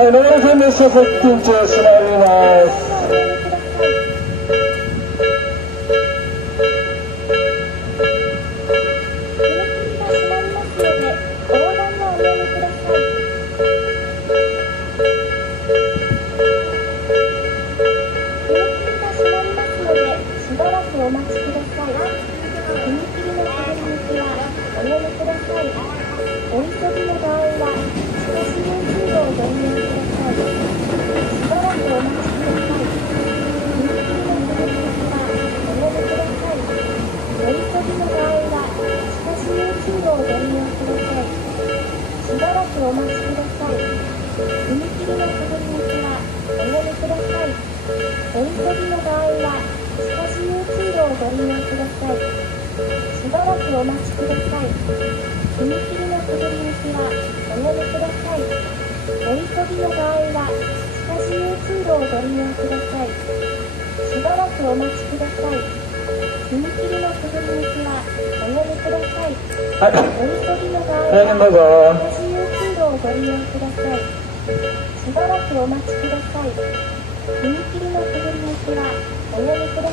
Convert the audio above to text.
はい、ノール線列車接近中閉まります。お待ちください。踏切の左向きはおやめください。お急ぎの場合は少し用通路をご利用ください。しばらくお待ちください。踏切の左向きはおやめください。お急ぎの場合は少し用通路をご利用ください。しばらくお待ちください。踏切の左向きはおやめください。お急ぎの場合は少し用通路をご利用ください。しばらくお待ちください。踏切の左向きはおやめください。お急ぎの場合は少し用通路をご利用ください。しばらくお待ちください。踏切の左向きはおやめください。はい、お急ぎの場合どうぞ。は少し用通路をご利用ください。しばらくお待ちください。踏切の左向きはおやめください。